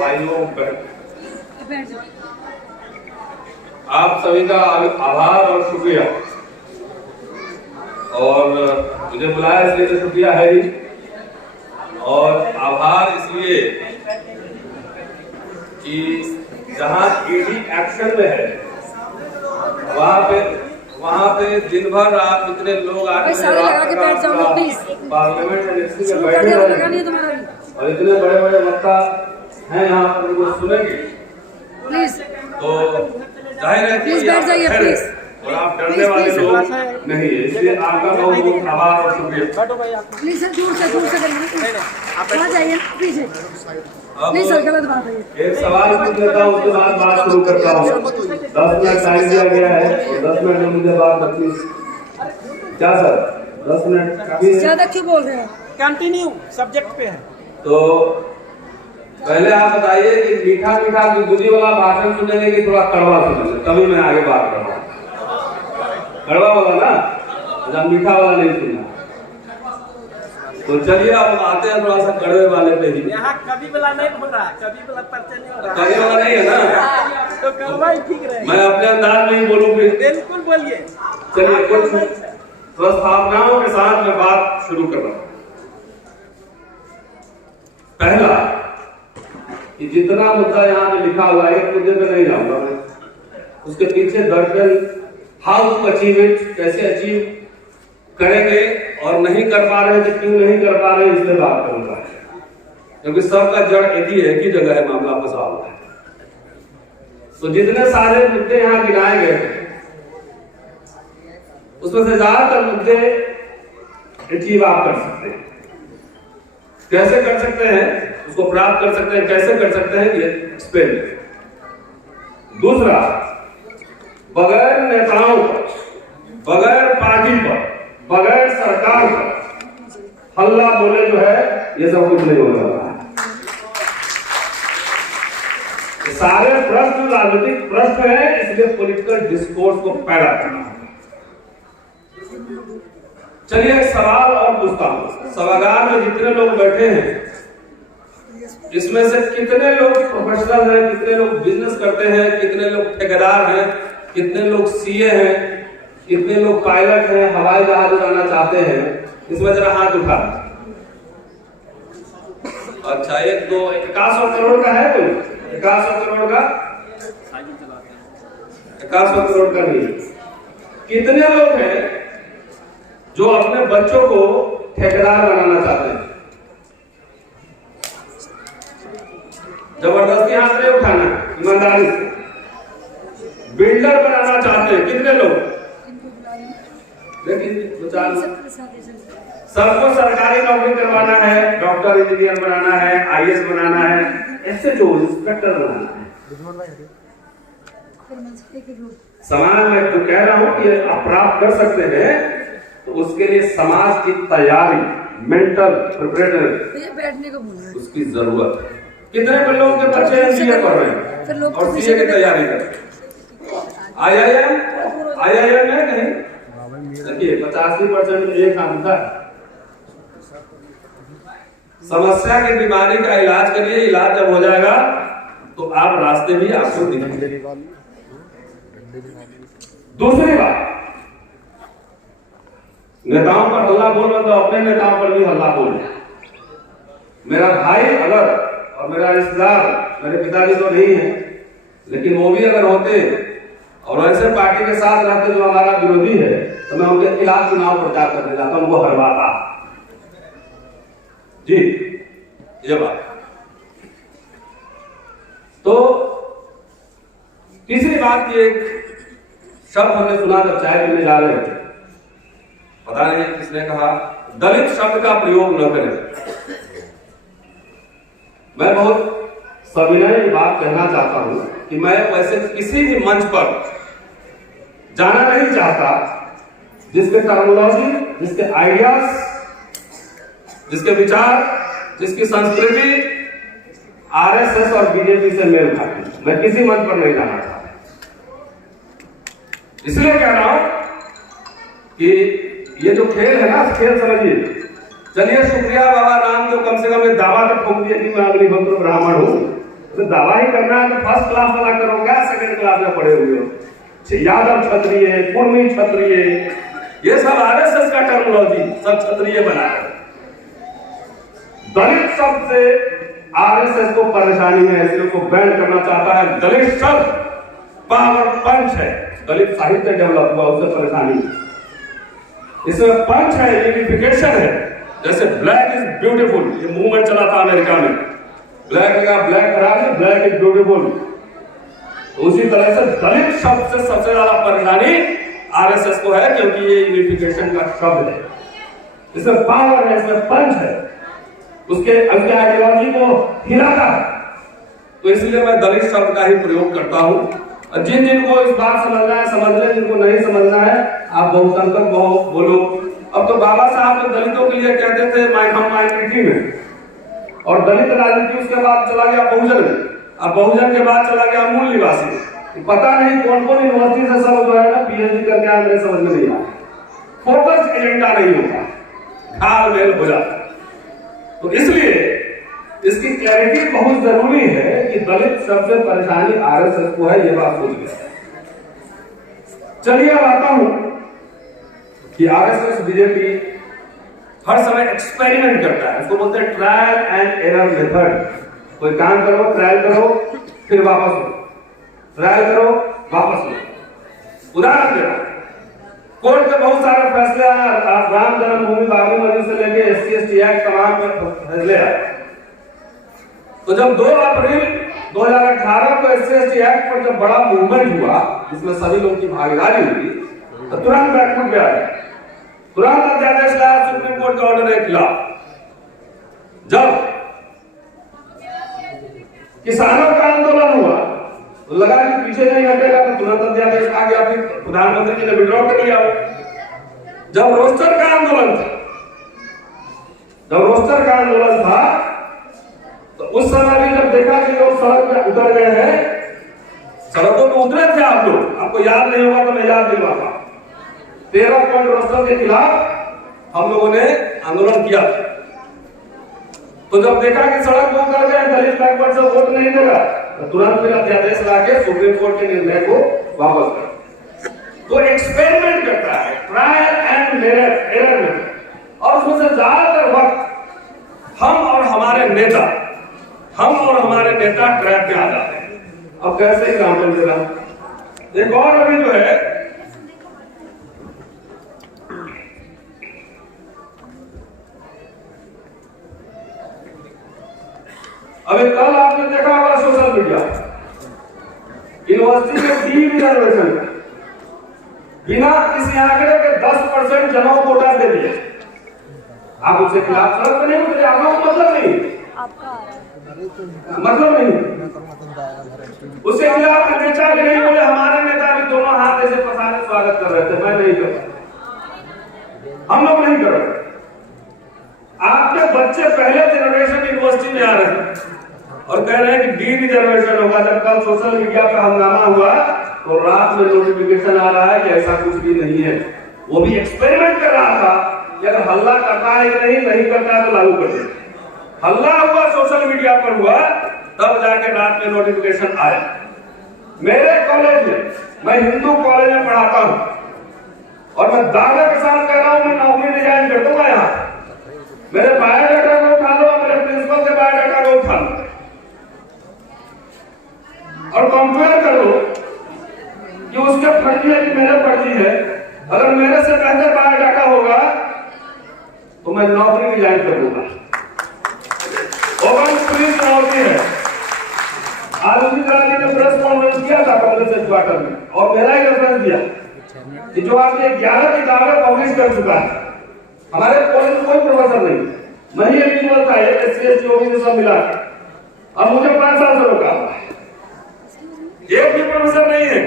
भाइयों आप सभी का आभार और शुक्रिया। और मुझे बुलाया इसलिए तो शुक्रिया है ही, और आभार इसलिए कि जहां ईडी एक्शन में है वहां पे दिन भर आप इतने लोग आके पार्लियामेंट में बैठे और इतने बड़े बड़े वक्ता हैं यहाँ पर उनको सुनेंगे, तो जाहिर है कि और आप डरने वाले लोग नहीं है, इसलिए आपका बहुत बहुत आभार और शुक्रिया। प्लीज सर, दूर से जाइए पीछे। नहीं सर, गलत बात है। एक सवाल पूछ लेता हूँ, उसके बाद बात शुरू करता हूँ। 10 मिनट टाइम दिया गया है, 10 मिनट में मुझे बात रखनी। क्या सर 10 मिनट काफी ज्यादा क्यों बोल रहे हैं? कंटिन्यू सब्जेक्ट पे है। तो पहले आप बताइए कि मीठा मीठा गुदगुदी वाला भाषण सुनेंगे कि थोड़ा कड़वा सुनेंगे, तभी मैं आगे बात करूँगा। कड़वा वाला ना, जब मीठा वाला नहीं सुना, तो चलिए अब आते हैं थोड़ा सा कड़वे वाले पे ही। यहाँ कभी वाला नहीं हो रहा, कभी वाला परिचय नहीं हो रहा। कड़वे वाला नहीं है ना, तो कड़वा ही ठीक रहे। मैं अपने अंदाज में ही बोलूँगी। बिल्कुल बोलिए। चलिए कुछ प्रस्तावनाओं के साथ मैं बात शुरू कर रहा हूँ। पहला कि जितना मुद्दा यहाँ पे लिखा हुआ है, एक मुद्दे पे नहीं जाऊंगा मैं, उसके पीछे दर्जन हाउ टू अचीव इट, कैसे अचीव करेंगे और नहीं कर पा रहे तो क्यों नहीं कर पा रहे, इसलिए बात करूंगा, क्योंकि सबका जड़ एक ही जगह है, मामला फंसा हुआ है। तो जितने सारे मुद्दे यहाँ गिनाए गए उसमें से ज्यादातर मुद्दे अचीव आप कर सकते हैं। कैसे कर सकते हैं, उसको प्राप्त कर सकते हैं, कैसे कर सकते हैं, ये एक्सप्लेन। दूसरा, बगैर नेताओं पर, बगैर पार्टी पर, बगैर सरकार पर हल्ला बोले जो है ये सब कुछ नहीं होने वाला है। सारे प्रश्न राजनीतिक प्रश्न है, इसलिए पॉलिटिकल डिस्कोर्स को पैदा करना है। चलिए एक सवाल और पूछता हूं, सभागार में जितने लोग बैठे हैं इसमें से कितने लोग प्रोफेशनल हैं, कितने लोग बिजनेस करते हैं, कितने लोग ठेकेदार हैं, कितने लोग सीए हैं, कितने लोग पायलट हैं, हवाई जहाज उड़ाना चाहते हैं, इसमें जरा हाथ उठा। अच्छा, 1 2 100 करोड़ का है कोई? 100 करोड़ का? 100 करोड़ का नहीं। कितने लोग हैं जो अपने बच्चों को ठेकेदार बनाना चाहते हैं? जबरदस्ती हाथ नहीं उठाना, ईमानदारी से। बिल्डर बनाना चाहते हैं कितने लोग? लेकिन सबको सरकारी नौकरी करवाना है, डॉक्टर इंजीनियर बनाना है, आईएएस बनाना है, ऐसे जो इंस्पेक्टर बनाना है। समाज में तो कह रहा हूं कि आप प्राप्त कर सकते हैं, तो उसके लिए समाज की तैयारी, मेंटल प्रिपरेशन, उसकी जरूरत है। कितने लोगों के बच्चे एमसीए पढ़ रहे हैं और सीए की तैयारी कर रहे हैं? आईआईएम है नहीं? देखिए 85% एक आता है। समस्या की बीमारी का इलाज करिए, इलाज जब हो जाएगा तो आप रास्ते भी आपको दिखेंगे। दूसरी बात, नेताओं पर हल्ला बोल रहे तो अपने नेताओं पर भी हल्ला बोल। मेरा भाई अगर और मेरा रिश्तेदार, मेरे पिताजी तो नहीं है, लेकिन वो भी अगर होते और ऐसे पार्टी के साथ रहते जो हमारा विरोधी है, तो मैं उनके खिलाफ चुनाव प्रचार करने जाता, उनको हरवाता जी। ये बात। तो तीसरी बात, ये शब्द हमने सुना जब चाय पीने जा रहे थे, पता नहीं किसने कहा दलित शब्द का प्रयोग न करें। मैं बहुत सविनय बात कहना चाहता हूं कि मैं वैसे किसी भी मंच पर जाना नहीं चाहता जिसके टर्मिनोलॉजी, जिसके आइडियाज, जिसके विचार, जिसकी संस्कृति आरएसएस और बीजेपी से मेल खाती। मैं किसी मंच पर नहीं जाना चाहता, इसलिए कह रहा हूं कि ये जो खेल है ना, खेल समझिए। चलिए शुक्रिया बाबा राम, जो कम से कम दावा तक ठोक दिया कि मैं अग्निहोत्र ब्राह्मण हूं, तो दावा ही करना है तो फर्स्ट क्लास वाला करो, क्या सेकंड क्लास में पढ़े हुए हो? यादव क्षत्रिय, कुर्मी क्षत्रिय, ये सब आरएसएस का टर्मिनोलॉजी, सब क्षत्रिय बना है। दलित शब्द से आरएसएस को परेशानी है, इसलिए उसको बैन करना चाहता है। दलित शब्द पावर पंच है, दलित साहित्य डेवलप हुआ, उससे परेशानी है। इसमें पंच है, यूनिफिकेशन है। जैसे ब्लैक इज ब्यूटीफुल, ये मूवमेंट चला था अमेरिका में, ब्लैक का ब्लैक खराब है, ब्लैक इज ब्यूटीफुल। उसी तरह से दलित शब्द से सबसे ज्यादा परेशानी आरएसएस को है, क्योंकि ये यूनिफिकेशन का शब्द है, इसमें पावर है, इसमें पंच है, उसके आइडियोलॉजी को हिलाता है। तो इसलिए मैं दलित शब्द का ही प्रयोग करता हूं। और जिनको इस बात समझना है समझ ले, जिनको नहीं समझना है आप बहुसंख्यक बोलो। अब तो बाबा साहब तो दलितों के लिए कहते थे हम माइनॉरिटी में, और दलित राजनीति उसके बाद चला गया बहुजन में, अब बहुजन के बाद चला गया मूल निवासी। पता नहीं कौन कौन यूनिवर्सिटी से सब जो है ना पीएचडी करके आए, मेरे समझ में नहीं आया। फोकस एजेंडा नहीं होता, घाल मेल हो जाता। तो इसलिए इसकी क्लैरिटी बहुत जरूरी है कि दलित सबसे परेशानी आरएसएस को है, ये बात सोच गया। चलिए अब आता हूं कि आरएसएस बीजेपी हर समय एक्सपेरिमेंट करता है, उसको बोलते हैं ट्रायल एंड एरर मेथड। कोई काम करो, ट्रायल करो, फिर वापस लो, ट्रायल करो, वापस लो। उदाहरण दे रहा हूं, कोर्ट के बहुत सारे फैसले आए, राम जन्मभूमि बाबरी मस्जिद से लेके SC/ST एक्ट तमाम फैसले आए। तो जब 2 अप्रैल 2018 को SC/ST एक्ट पर जब बड़ा मूवमेंट हुआ, जिसमें सभी लोगों की भागीदारी हुई, तो तुरंत बैकफुट पे आ गया, तुरंत अध्यादेश लाया सुप्रीम कोर्ट का ऑर्डर के खिलाफ। जब किसानों का आंदोलन हुआ तो लगा कि पीछे नहीं हटेगा, तो तुरंत अध्यादेश आ गया, फिर प्रधानमंत्री जी ने विड्रॉ कर लिया। जब रोस्टर का आंदोलन था, तो उस समय भी जब देखा कि लोग सड़क पे उतर गए हैं, सड़कों पे उतरे थे आप लोग, आपको याद नहीं होगा तो मैं याद दिलवाता। 13 पॉइंट रोस्टर के खिलाफ हम लोगों ने आंदोलन किया। तो जब देखा कि सड़क पर उतर गए, दलित बैकवर्ड से वोट नहीं देगा, तो तुरंत फिर अध्यादेश लाके सुप्रीम कोर्ट के निर्णय को वापस कर। तो एक्सपेरिमेंट करता है, ट्रायल एंड एरर मेथड, और उसमें से ज्यादातर वक्त हम और हमारे नेता ट्रैप में आ जाते हैं। अब कैसे एग्जाम्पल दे रहा हूं, एक और अभी जो है अभी कल आपने देखा होगा सोशल मीडिया, यूनिवर्सिटी में डी रिजर्वेशन बिना किसी आंकड़े के 10% जनों कोटा दे दिए। आप उसके खिलाफ सड़क पे नहीं उतरे, आपका मतलब नहीं, उसके खिलाफ नेता भी नहीं बोले, हमारे नेता भी दोनों हाथ ऐसे पसारे स्वागत कर रहे थे, मैं नहीं कर रहा, हम लोग नहीं कर रहे। आपके बच्चे पहले जनरेशन यूनिवर्सिटी में आ रहे हैं और कह रहे हैं कि डी रिजर्वेशन होगा। जब कल सोशल मीडिया पर हंगामा हुआ तो रात में नोटिफिकेशन आ रहा है कि ऐसा कुछ भी नहीं है। वो भी एक्सपेरिमेंट कर रहा था कि अगर हल्ला करता है कि नहीं करता है तो लागू कर दे। हल्ला हुआ, सोशल मीडिया पर हुआ, तब जाके रात में नोटिफिकेशन आया। मेरे कॉलेज में, मैं हिंदू कॉलेज में पढ़ाता हूं और मैं दावे के साथ कह रहा हूं मैं नौकरी रिजाइन कर दूंगा। यहाँ मेरे बायोडाटा को उठा लो, मेरे प्रिंसिपल के बायोडाटा को उठा लो और कंपेयर करो कि उसके फर्जी है कि मेरे फर्जी है। अगर मेरे से बेहतर बायोडाटा होगा तो मैं नौकरी रिजाइन कर दूंगा। ओपन पुलिस नौकरी है। आज उसी तरह ने प्रेस कॉन्फ्रेंस किया था कांग्रेस हेडक्वार्टर में और मेरा ही रेफरेंस दिया कि जो आपने 11 किताबें पब्लिश कर चुका है, हमारे कॉलेज में कोई प्रोफेसर नहीं, मैं ही एलिजिबल था, SC/ST OBC सब मिला, अब मुझे 5 साल से रोका, एक भी प्रोफेसर नहीं है,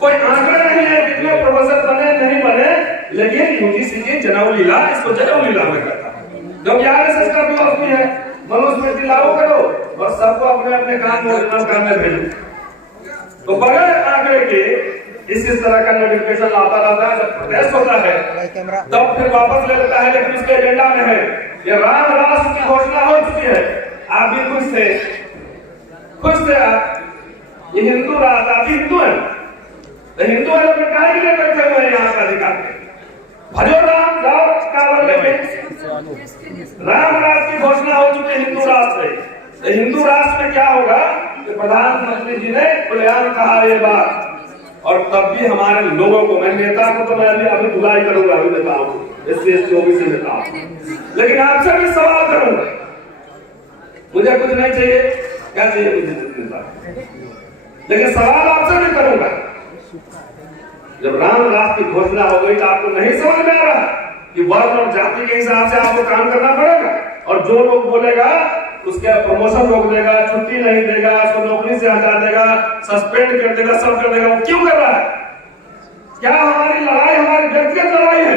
कोई आंकड़े नहीं है कितने प्रोफेसर बने नहीं बने, लेकिन UGC की जनेऊ लीला, इसको जनेऊ लीला में करता है। जब आरएसएस का फिलॉसफी है, मनुस्मृति लागू करो और सबको अपने अपने काम में भेजो। तो बगैर आंकड़े के इस तरह का नोटिफिकेशन आता रहता है। जब प्रोटेस्ट होता है तब फिर वापस ले लेता है, लेकिन उसके एजेंडा में है ये राम राष्ट्र की घोषणा हो चुकी है। आप भी खुश थे आप। ये हिंदू राज, आप भी हिंदू हैं, तो हिंदू है तो काहे के लिए बैठे हुए हैं यहाँ का अधिकार पे? भजो राम, जाओ कांवर लेके। राम राज की घोषणा हो चुकी है हिंदू राष्ट्र में। तो हिंदू राष्ट्र में क्या होगा कि प्रधानमंत्री जी ने खुलेआम कहा ये बात, और तब भी हमारे लोगों को, मैं नेता को तो मैं अभी धुलाई करूंगा, अभी नेताओं SC OBC नेताओं, लेकिन आपसे भी सवाल करूंगा। मुझे कुछ नहीं चाहिए, क्या चाहिए मुझे नेता, लेकिन सवाल आपसे भी करूंगा। जब राम राज की घोषणा हो गई तो आपको नहीं समझ में आ रहा कि वर्ण और जाति के हिसाब से आपको काम करना पड़ेगा, और जो लोग बोलेगा उसके प्रमोशन रोक देगा, छुट्टी नहीं देगा, उसको नौकरी से हटा देगा, सस्पेंड कर देगा, सब कर देगा, वो क्यों कर रहा है? क्या हमारी लड़ाई हमारी व्यक्तिगत लड़ाई है?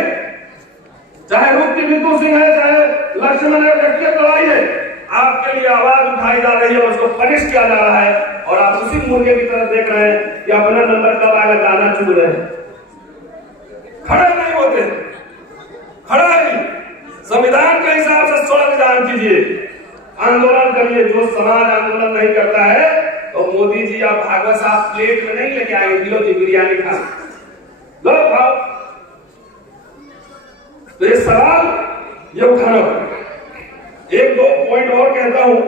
चाहे रुक्ति बिंदु सिंह है, चाहे लक्ष्मण है, व्यक्तिगत लड़ाई है। आपके लिए आवाज उठाई जा रही है, उसको पनिश किया जा रहा है, और आप उसी मुर्गे की तरफ देख रहे हैं कि अपना नंबर कब आएगा दाना चुन रहे हैं। खड़े नहीं होते, खड़ा नहीं, संविधान के हिसाब से सड़क जाम कीजिए, आंदोलन करिए। जो समाज आंदोलन नहीं करता है तो मोदी जी या भागवत साहब प्लेट में नहीं लेके आएंगे, किलो की बिरयानी खा लो, खाओ। तो ये सवाल ये उठाना पड़ेगा। एक दो पॉइंट और कहता हूं,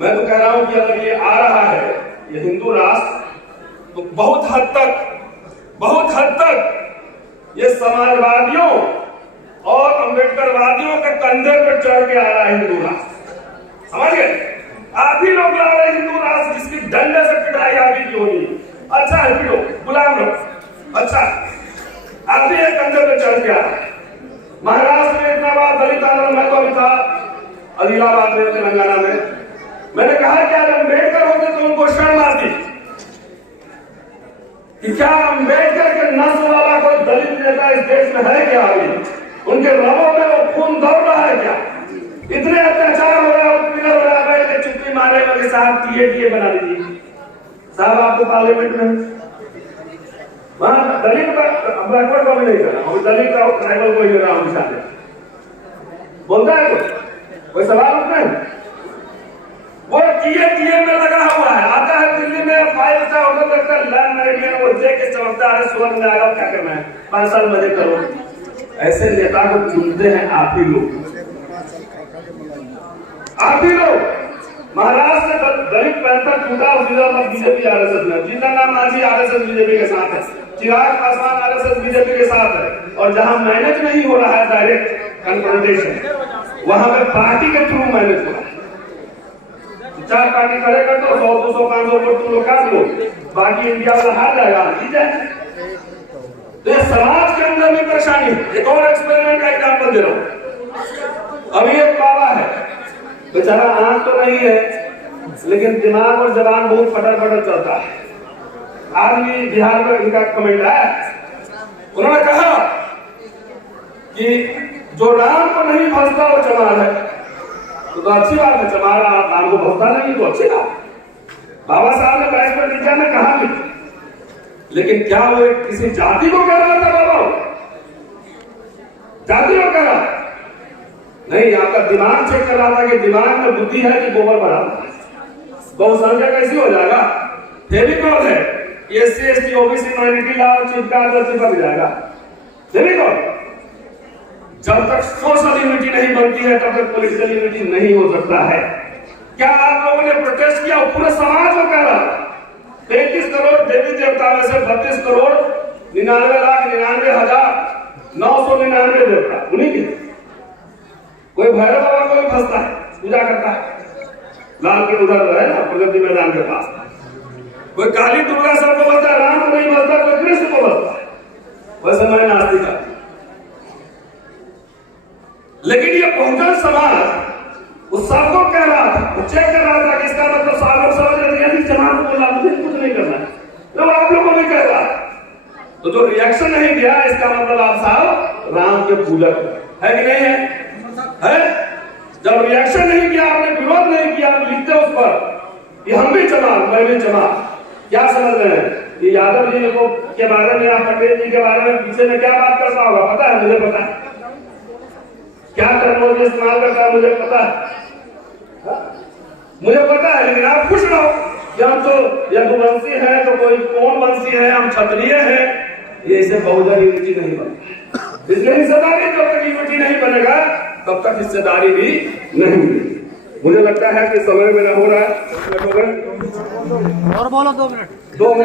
मैं तो कह रहा हूं कि अगर ये आ रहा है ये हिंदू राष्ट्र, तो बहुत हद तक ये समाजवादियों और अम्बेडकरवादियों के कंधे पर चढ़ के आ रहा है हिंदू राष्ट्र, समझ गए? आप ही लोग ला रहे हिंदू राष्ट्र, जिसकी डंडे से पिटाई आप ही की होगी। अच्छा है भी लोग, गुलाम लोग, अच्छा आप भी एक कंधे पर चढ़ के आ रहे हैं। महाराष्ट्र में इतना बार दलित आंदोलन, मैं तो अभी था आदिलाबाद में, तेलंगाना में, मैंने कहा कि अगर अम्बेडकर होते तो उनको शर्म आती कि क्या अम्बेडकर के नस्ल वाला कोई दलित नेता इस देश में है क्या? अभी उनके रगों में वो खून दौड़ रहा है क्या? इतने अत्याचार हो रहा है, उत्पीड़न हो रहा है, चुप्पी मारे वाले साहब टीए बना दीजिए साहब आपको पार्लियामेंट में। वहां दलित बैकवर्ड को भी नहीं कर रहा हूं, दलित और ट्राइबल को ही रहा हूं, बोलता है कोई सवाल उठना है? वो टीए में लगा हुआ है, आता है दिल्ली में 5 स्टार होटल लगता है, लैंड मैनेजमेंट वो देख के चमकता है, सुबह में आएगा, क्या करना है, 5 साल मजे करो। ऐसे नेता को चुनते हैं आप ही लोग, आप ही लोग। महाराष्ट्र में दलित पैंथर टूटा, बीजेपी RSS में, जीतन मांझी RSS बीजेपी के साथ है, चिराग पासवान RSS बीजेपी के साथ है, और जहां मैनेज नहीं हो रहा है डायरेक्ट कन्फ्रंटेशन, वहां पे पार्टी के थ्रू मैनेज हो रहा है। 4 पार्टी खड़े कर दो, 100, 200, 500 वोट तुम लोग काट लो, बाकी इंडिया वाला हार जाएगा, ठीक है? तो ये समाज के अंदर भी परेशानी है। एक और एक्सपेरिमेंट का एग्जाम्पल दे रहा हूं। अभी एक बाबा है, बेचारा आंख तो नहीं है, लेकिन दिमाग और जबान बहुत फटर चलता है। आज भी बिहार में इनका कमेंट है, उन्होंने कहा कि जो राम को नहीं भजता वो चमार है। तो अच्छी बात है, चमार राम को भजता नहीं तो अच्छी बात। बाबा साहब ने बैठ पर विद्या में कहा भी, लेकिन क्या वो किसी जाति को कह रहा था? बाबा जाति को कह रहा नहीं, आपका दिमाग चेक कर रहा था कि दिमाग में बुद्धि है कि गोबर भरा है। गौसंख्या कैसी हो जाएगा? फेविकॉल है, SC ST OBC minority law चिपका कर चिपक जाएगा। फेविकॉल जब तक सोशल यूनिटी नहीं बनती है तब तक पॉलिटिकल यूनिटी नहीं हो सकता है। क्या आप लोगों ने प्रोटेस्ट किया? पूरे समाज को कह रहा 33 करोड़ देवी देवता में से 32 करोड़ 99,99,999 देवता उन्हीं के। कोई भैरव बाबा को भी फंसता है, पूजा करता है, लाल के उधर है ना प्रगति मैदान के पास। कोई काली दुर्गा सबको बसता है, राम को नहीं बसता, कोई कृष्ण को बसता है। वैसे मैं नास्तिक था, लेकिन ये बहुजन समाज उस सबको कह रहा था, चेक कर रहा था कि इसका मतलब सब लोग समझ रहे थे चमार को बोला मुझे कुछ नहीं करना है, तो आप लोगों को भी कह रहा। तो जो रिएक्शन नहीं दिया इसका मतलब आप साहब राम के पूजक है कि नहीं है? जब रिएक्शन नहीं किया, आपने विरोध नहीं किया, आप लिखते उस पर कि हम भी चमार, मैं भी चमार। क्या समझ रहे हैं कि यादव जी को के बारे में या पटेल जी के बारे में पीछे में क्या बात करता होगा? पता है, मुझे पता है क्या टेक्नोलॉजी इस्तेमाल करता है, मुझे पता है। मुझे पता है, लेकिन आप खुश रहो कि हम तो यदुवंशी है तो कोई कौन वंशी है, हम क्षत्रिय है। ये इसे बहुजन यूनिटी नहीं बनता। इसलिए हिस्सेदारी जब तक यूनिटी नहीं बनेगा तब तक हिस्सेदारी भी नहीं मिलेगी। मुझे लगता है कि समय मेरा हो रहा है। और बोलो 2 मिनट। 2 मिनट।